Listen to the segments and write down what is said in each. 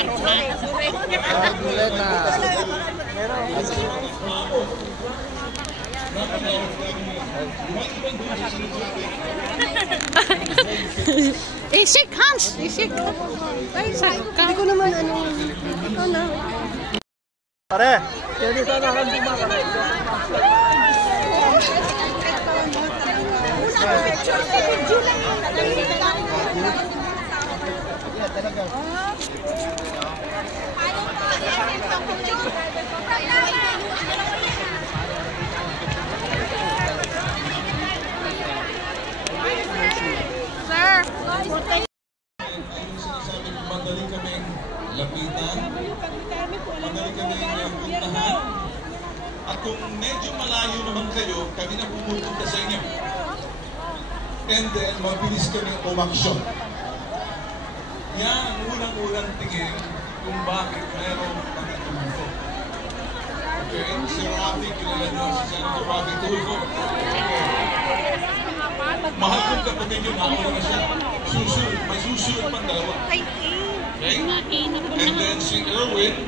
klaro na. Ulit na. Shake hands! Shake hands! Ay, hindi ko naman ano. Pare, yan dito na kami kumakala. Madali kaming lapitan, madali kaming puntahan, at kung medyo malayo naman kayo, kami na pumupunta sa inyo. And then, mabilis kami umaksyon. Yan ang unang-unang tingin kung bakit mayroong mga Tulfo. Okay, si Rafi, kilala niyo si Senator Rafi Tulfo. Okay. Mahal kong kapatid yung nauna na siya. Susunod, may susunod pang dalawa. Okay? And then si Erwin,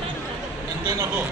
and then ako.